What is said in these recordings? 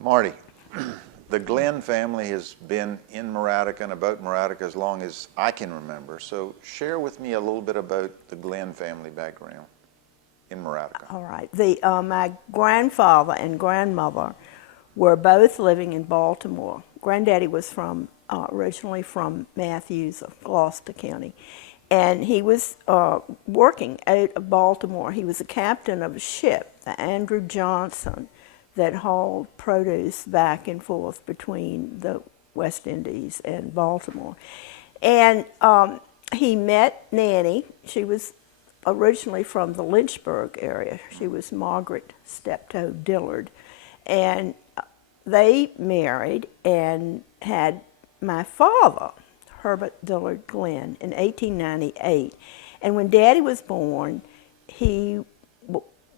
Marty, the Glenn family has been in Morattico and about Morattico as long as I can remember. So share with me a little bit about the Glenn family background in Morattico. All right. My grandfather and grandmother were both living in Baltimore. Granddaddy was originally from Matthews of Gloucester County. And he was working out of Baltimore. He was a captain of a ship, the Andrew Johnson, that hauled produce back and forth between the West Indies and Baltimore. And he met Nanny. She was originally from the Lynchburg area. She was Margaret Steptoe Dillard. And they married and had my father, Herbert Dillard Glenn, in 1898. And when Daddy was born, he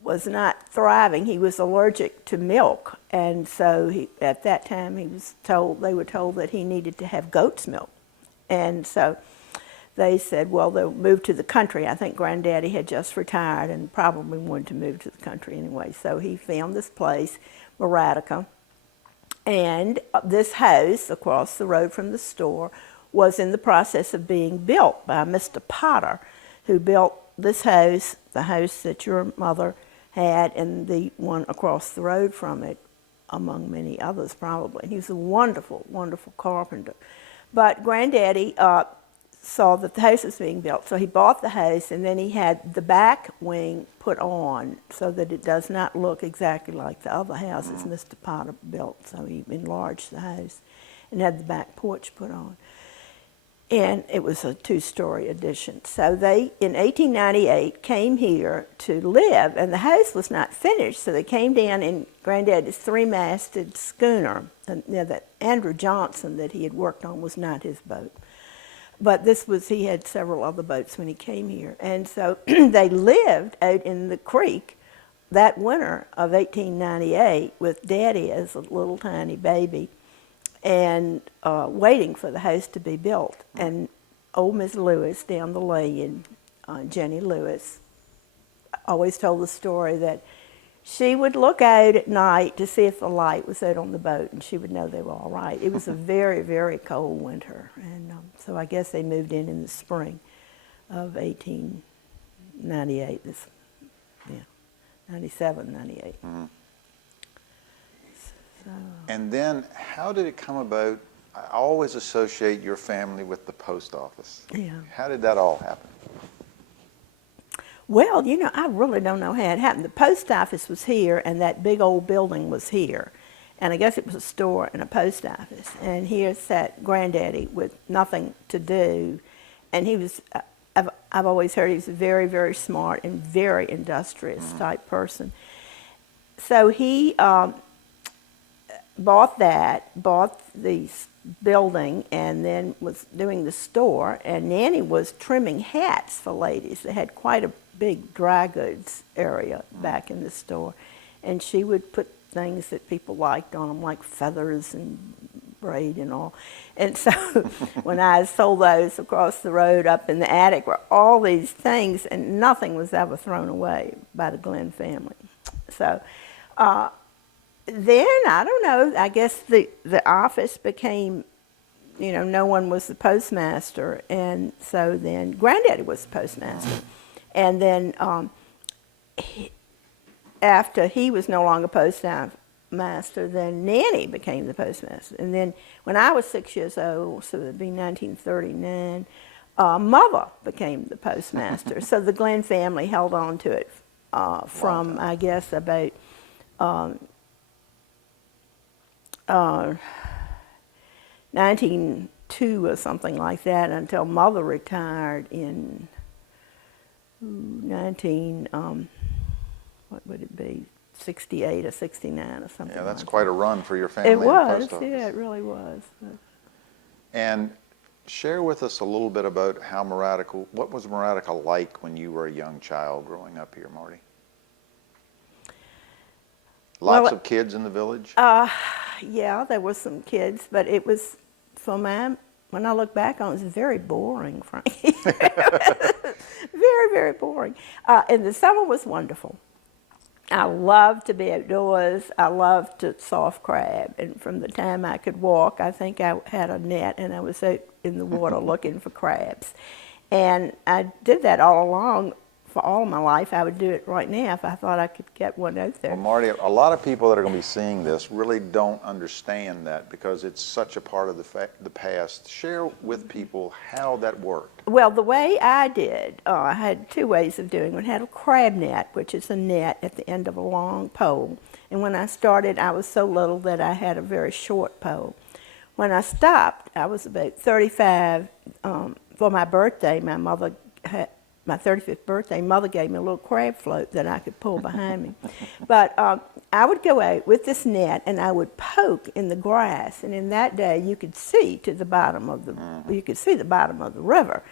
was not thriving. He was allergic to milk. And so at that time they were told that he needed to have goat's milk. And so they said, well, they'll move to the country. I think Granddaddy had just retired and probably wanted to move to the country anyway. So he found this place, Morattico. And this house across the road from the store was in the process of being built by Mr. Potter, who built this house, the house that your mother had, and the one across the road from it, among many others probably. He was a wonderful, wonderful carpenter. But Granddaddy saw that the house was being built, so he bought the house, and then he had the back wing put on so that it does not look exactly like the other houses Mr. Potter built. So he enlarged the house and had the back porch put on. And it was a two-story addition. So they, in 1898, came here to live, and the house was not finished, so they came down in Granddaddy's three-masted schooner. And, that Andrew Johnson that he had worked on was not his boat. But he had several other boats when he came here. And so they lived out in the creek that winter of 1898 with Daddy as a little tiny baby, and waiting for the house to be built. And old Miss Lewis down the lane, Jenny Lewis, always told the story that she would look out at night to see if the light was out on the boat, and she would know they were all right. It was a very, very cold winter, and so I guess they moved in the spring of 1898, 97, 98. Mm-hmm. And then, how did it come about? I always associate your family with the post office. Yeah. How did that all happen? Well, I really don't know how it happened. The post office was here, and that big old building was here. And I guess it was a store and a post office. And here sat Granddaddy with nothing to do. And he was, I've always heard he was a very, very smart and very industrious type person. So he bought the building, and then was doing the store, and Nanny was trimming hats for ladies. They had quite a big dry goods area back in the store, and she would put things that people liked on them, like feathers and braid and all. And so when I sold those across the road up in the attic were all these things, and nothing was ever thrown away by the Glenn family. So then, I don't know, I guess the office became, no one was the postmaster, and so then Granddaddy was the postmaster. And then after he was no longer postmaster, then Nanny became the postmaster. And then when I was 6 years old, so it would be 1939, Mother became the postmaster. So the Glenn family held on to it from, I guess, about 1902 or something like that, until Mother retired in 68 or 69 or something. Yeah, that's like quite that. a run for your family. It was, post office. yeah, it really was. And share with us a little bit about what was Morattico like when you were a young child growing up here, Marty? Lots of kids in the village? Yeah, there were some kids, but it was, when I look back on it, it was very boring, Frank. Very, very boring. And the summer was wonderful. I loved to be outdoors. I loved to soft crab. And from the time I could walk, I think I had a net and I was out in the water looking for crabs. And I did that all along for all of my life. I would do it right now if I thought I could get one out there. Well, Marty, a lot of people that are going to be seeing this really don't understand that because it's such a part of the past. Share with people how that worked. Well, the way I did, I had two ways of doing it. I had a crab net, which is a net at the end of a long pole. And when I started, I was so little that I had a very short pole. When I stopped, I was about 35. For my birthday, my 35th birthday, Mother gave me a little crab float that I could pull behind me. But I would go out with this net and I would poke in the grass. And in that day, you could see to the bottom of the river.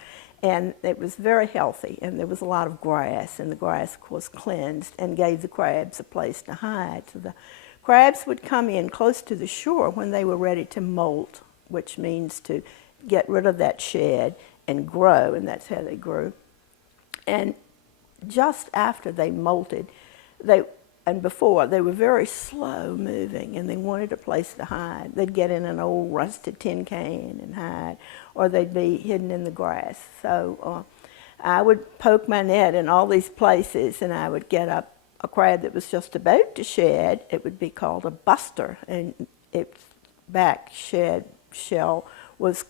And it was very healthy. And there was a lot of grass. And the grass was cleansed and gave the crabs a place to hide. So the crabs would come in close to the shore when they were ready to molt, which means to get rid of that shed and grow. And that's how they grew. And just after they molted, before, they were very slow moving and they wanted a place to hide. They'd get in an old rusted tin can and hide, or they'd be hidden in the grass. So I would poke my net in all these places and I would get up a crab that was just about to shed. It would be called a buster, and its back shell was,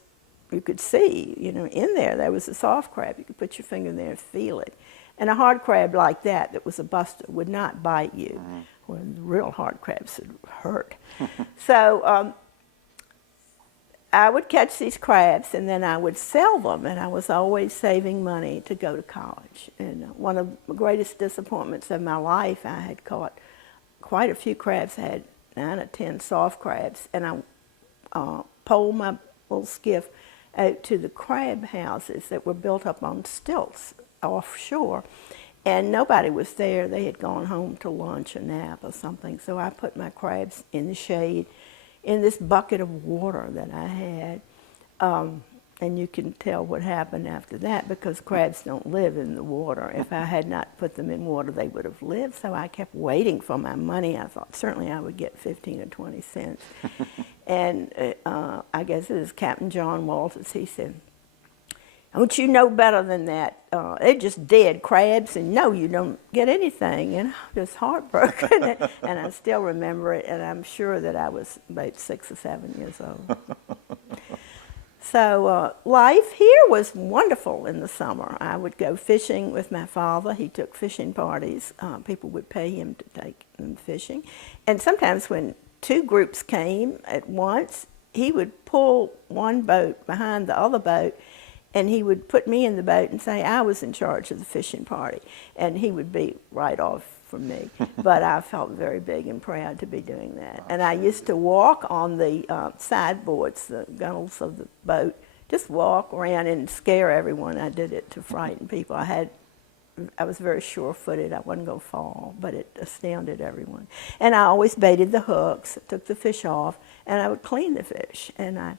you could see, in there was a soft crab. You could put your finger in there and feel it. And a hard crab like that was a buster, would not bite you. When real hard crabs would hurt. So I would catch these crabs and then I would sell them, and I was always saving money to go to college. And one of the greatest disappointments of my life, I had caught quite a few crabs. I had 9 or 10 soft crabs, and I poled my little skiff out to the crab houses that were built up on stilts offshore, and nobody was there. They had gone home to lunch or nap or something. So I put my crabs in the shade in this bucket of water that I had, and you can tell what happened after that, because crabs don't live in the water. If I had not put them in water, they would have lived. So I kept waiting for my money. I thought certainly I would get 15 or 20 cents. And I guess it was Captain John Walters. He said, "Don't you know better than that? They're just dead crabs, and no, you don't get anything." And I was heartbroken, and I still remember it, and I'm sure that I was about 6 or 7 years old. So life here was wonderful in the summer. I would go fishing with my father. He took fishing parties. People would pay him to take them fishing. And sometimes when 2 groups came at once, he would pull one boat behind the other boat, and he would put me in the boat and say I was in charge of the fishing party. And he would be right off from me. But I felt very big and proud to be doing that. And I used to walk on the sideboards, the gunnels of the boat, just walk around and scare everyone. I did it to frighten people. I was very sure-footed. I wasn't going to fall, but it astounded everyone. And I always baited the hooks, took the fish off, and I would clean the fish. And I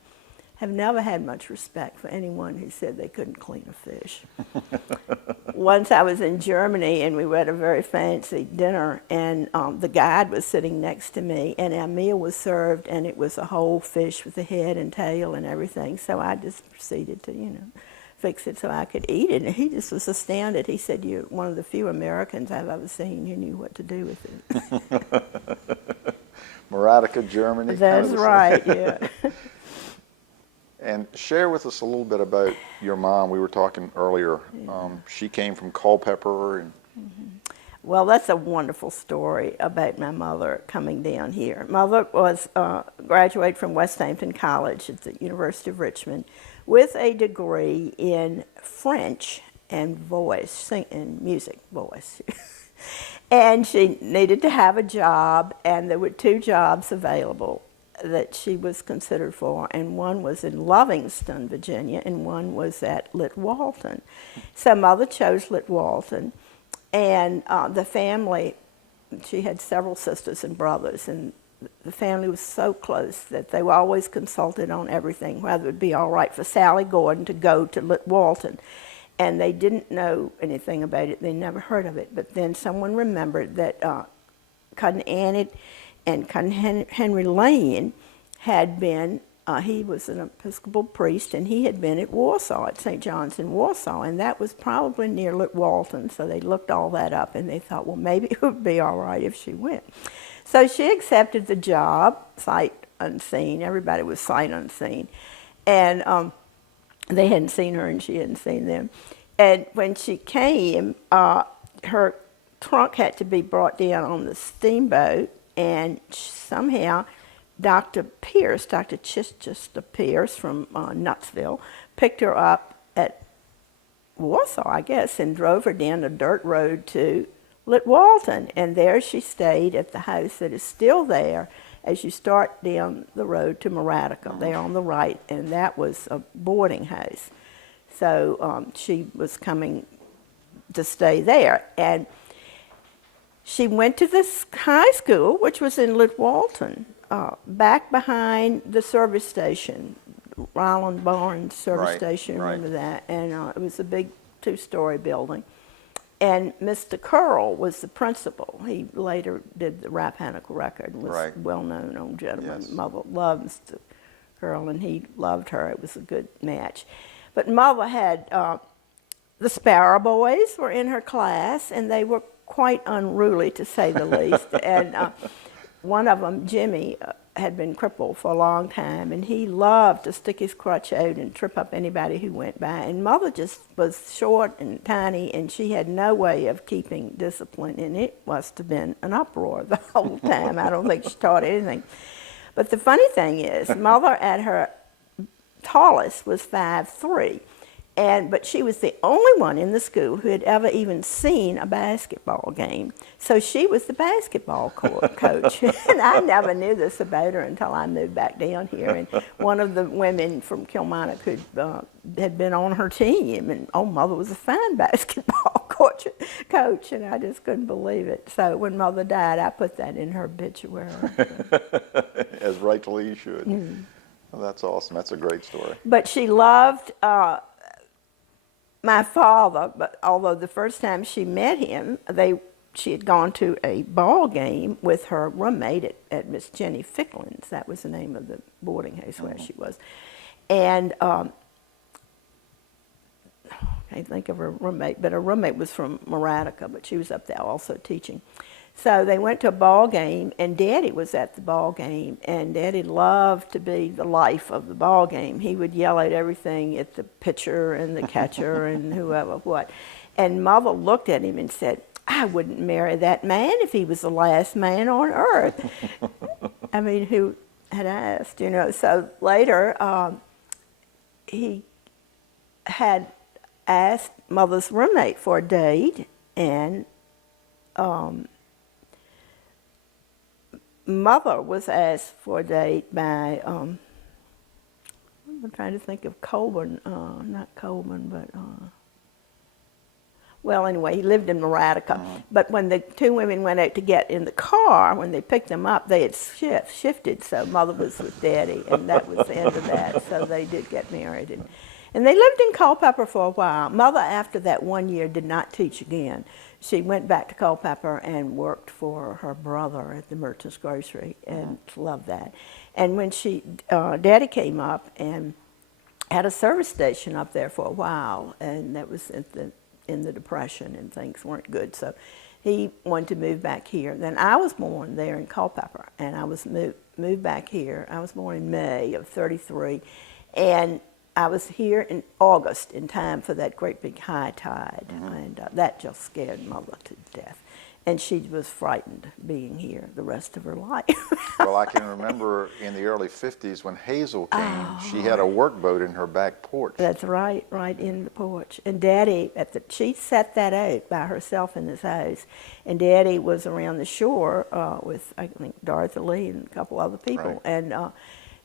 have never had much respect for anyone who said they couldn't clean a fish. Once I was in Germany, and we were at a very fancy dinner, and the guide was sitting next to me, and our meal was served, and it was a whole fish with the head and tail and everything. So I just proceeded to, fix it so I could eat it. And he just was astounded. He said, "You're one of the few Americans I've ever seen who knew what to do with it." Morattico, Germany. That's right, yeah. And share with us a little bit about your mom. We were talking earlier. She came from Culpeper. And Well, that's a wonderful story about my mother coming down here. Mother was graduated from West Hampton College at the University of Richmond with a degree in French and voice, and music voice. And she needed to have a job, and there were 2 jobs available that she was considered for, and one was in Lovingston, Virginia, and one was at Litwalton. So Mother chose Litwalton, and the family, she had several sisters and brothers, and the family was so close that they were always consulted on everything, whether it would be all right for Sally Gordon to go to Litwalton. And they didn't know anything about it. They never heard of it. But then someone remembered that Cousin Annie and Cousin Henry Lane had been, he was an Episcopal priest, and he had been at Warsaw, at St. John's in Warsaw, and that was probably near Walton, so they looked all that up, and they thought, well, maybe it would be all right if she went. So she accepted the job, sight unseen. Everybody was sight unseen. And they hadn't seen her, and she hadn't seen them. And when she came, her trunk had to be brought down on the steamboat, and somehow Dr. Chichester Pierce from Nutsville picked her up at Warsaw, I guess, and drove her down a dirt road to Litwalton. And there she stayed at the house that is still there as you start down the road to Morattico, there on the right, and that was a boarding house. So she was coming to stay there. And she went to this high school, which was in Litwalton, back behind the service station, Ryland Barnes service station, remember that? And it was a big two-story building. And Mr. Curl was the principal. He later did the Rappahannock Record and was well-known old gentleman. Yes. Mother loved Mr. Curl, and he loved her. It was a good match. But Mother had, the Sparrow Boys were in her class, and they were quite unruly, to say the least. And one of them, Jimmy, had been crippled for a long time, and he loved to stick his crutch out and trip up anybody who went by. And Mother just was short and tiny, and she had no way of keeping discipline, and it must have been an uproar the whole time. I don't think she taught anything. But the funny thing is, Mother at her tallest was 5'3", but she was the only one in the school who had ever even seen a basketball game. So she was the basketball coach. And I never knew this about her until I moved back down here. And one of the women from Kilmarnock who had been on her team, and Mother was a fine basketball coach, and I just couldn't believe it. So when Mother died, I put that in her obituary. As rightfully you should. Well, that's awesome. That's a great story. But she loved my father, but although the first time she met him, she had gone to a ball game with her roommate at Miss Jenny Ficklin's. That was the name of the boarding house where she was. And I can't think of her roommate, but her roommate was from Morattico, but she was up there also teaching. So they went to a ball game, and Daddy was at the ball game, and Daddy loved to be the life of the ball game. He would yell out everything at the pitcher and the catcher and whoever what. And Mother looked at him and said, I wouldn't marry that man if he was the last man on earth. I mean, who had asked, you know. So later, he had asked Mother's roommate for a date, and Mother was asked for a date by, I'm trying to think of Colburn, not Colburn, but, well, anyway, he lived in Morattico. But when the two women went out to get in the car, when they picked them up, they had shifted, so Mother was with Daddy, and that was the end of that. So they did get married. And they lived in Culpeper for a while. Mother, after that 1 year, did not teach again. She went back to Culpeper and worked for her brother at the Merchant's Grocery, and loved that. And when Daddy came up and had a service station up there for a while, and that was in the Depression, and things weren't good, so he wanted to move back here. Then I was born there in Culpeper, and I was moved back here. I was born in May of '33, and I was here in August in time for that great big high tide, and that just scared Mother to death. And she was frightened being here the rest of her life. Well, I can remember in the early 50s when Hazel came, she had a workboat in her back porch. That's right, right in the porch. And Daddy, she set that out by herself in this house. And Daddy was around the shore with, I think, Dorothy Lee and a couple other people. Right. And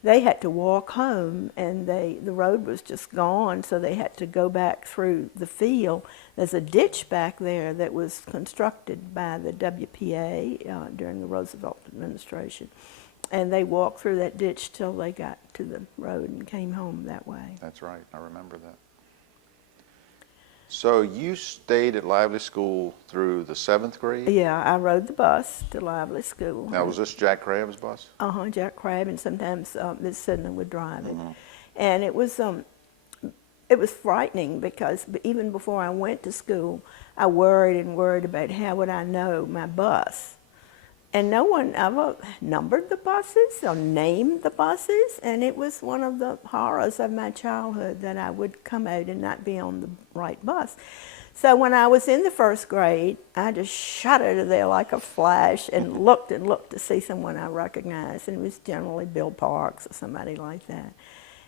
they had to walk home, and the road was just gone, so they had to go back through the field. There's a ditch back there that was constructed by the WPA during the Roosevelt administration. And they walked through that ditch till they got to the road and came home that way. That's right, I remember that. So you stayed at Lively School through the 7th grade? Yeah, I rode the bus to Lively School. Now, was this Jack Crabb's bus? Jack Crabb, and sometimes Miss Sidney would drive it. And it was frightening because even before I went to school, I worried about how would I know my bus. And no one ever numbered the buses or named the buses, and it was one of the horrors of my childhood that I would come out and not be on the right bus. So when I was in the 1st grade, I just shot out of there like a flash and looked to see someone I recognized, and it was generally Bill Parks or somebody like that.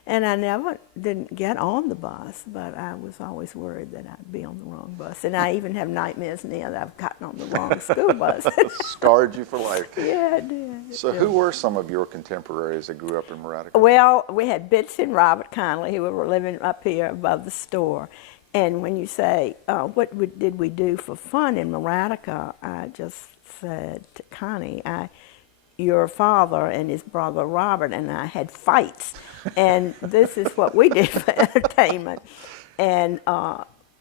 And I didn't get on the bus, but I was always worried that I'd be on the wrong bus. And I even have nightmares now that I've gotten on the wrong school bus. Scarred you for life. Yeah, it did. So who were some of your contemporaries that grew up in Morattico? Well, we had Bitsy and Robert Conley, who were living up here above the store. And when you say, did we do for fun in Morattico, I just said to Connie, your father and his brother Robert and I had fights, and this is what we did for entertainment. And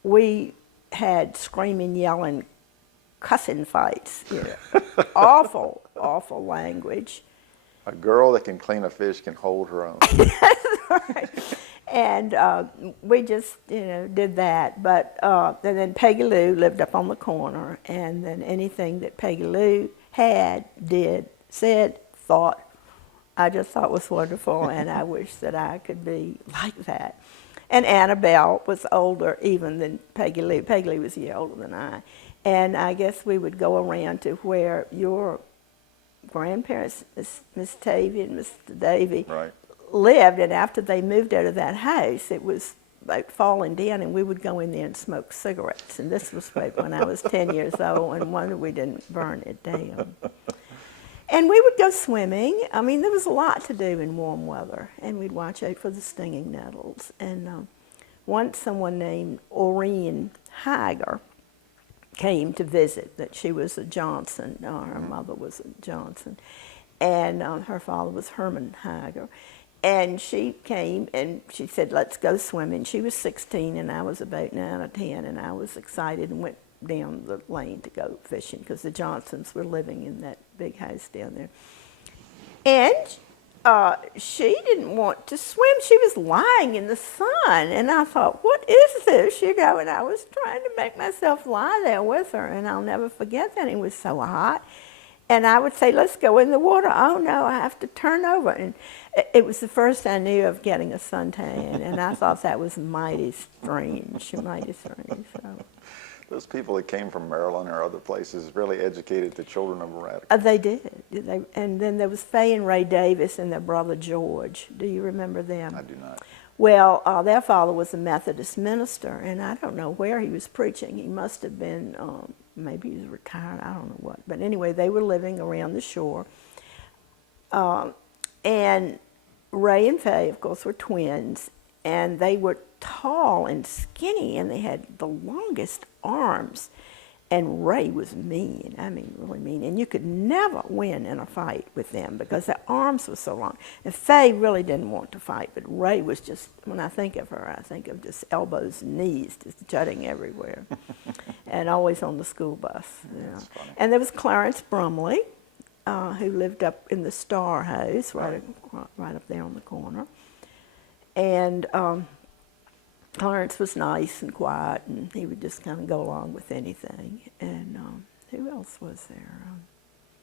we had screaming, yelling, cussing fights, awful, awful language. A girl that can clean a fish can hold her own. That's right. And we just, did that. But and then Peggy Lou lived up on the corner, and then anything that Peggy Lou had, did, said, thought, I just thought was wonderful, and I wish that I could be like that. And Annabelle was older even than Peggy Lou. Peggy Lou was a year older than I. And I guess we would go around to where your grandparents, Miss Tavy and Mr. Davy, Right. lived, and after they moved out of that house, it was like falling down, and we would go in there and smoke cigarettes. And this was like when I was 10 years old, and wonder we didn't burn it down. And we would go swimming. I mean, there was a lot to do in warm weather, and we'd watch out for the stinging nettles. And once someone named Oreen Hager came to visit, that she was a Johnson, her mother was a Johnson, and her father was Herman Hager. And she came and she said, let's go swimming. She was 16 and I was about 9 or 10, and I was excited and went down the lane to go fishing because the Johnsons were living in that big house down there. And she didn't want to swim. She was lying in the sun, and I thought, what is this? And I was trying to make myself lie there with her, and I'll never forget that. It was so hot. And I would say, let's go in the water. Oh, no, I have to turn over. And it was the first I knew of getting a suntan, and I thought that was mighty strange, mighty strange. So. Those people that came from Maryland or other places really educated the children of Morattico. They did. And then there was Fay and Ray Davis and their brother George. Do you remember them? I do not. Well, their father was a Methodist minister, and I don't know where he was preaching. He must have been, maybe he was retired, I don't know what. But anyway, they were living around the shore. And Ray and Fay, of course, were twins, and they were tall and skinny, and they had the longest arms. And Ray was mean, I mean really mean, and you could never win in a fight with them because their arms were so long. And Faye really didn't want to fight, but Ray was just, when I think of her, I think of just elbows and knees just jutting everywhere. And always on the school bus. Yeah. And there was Clarence Brumley, who lived up in the Star House, right up there on the corner. And Clarence was nice and quiet, and he would just kind of go along with anything. And who else was there?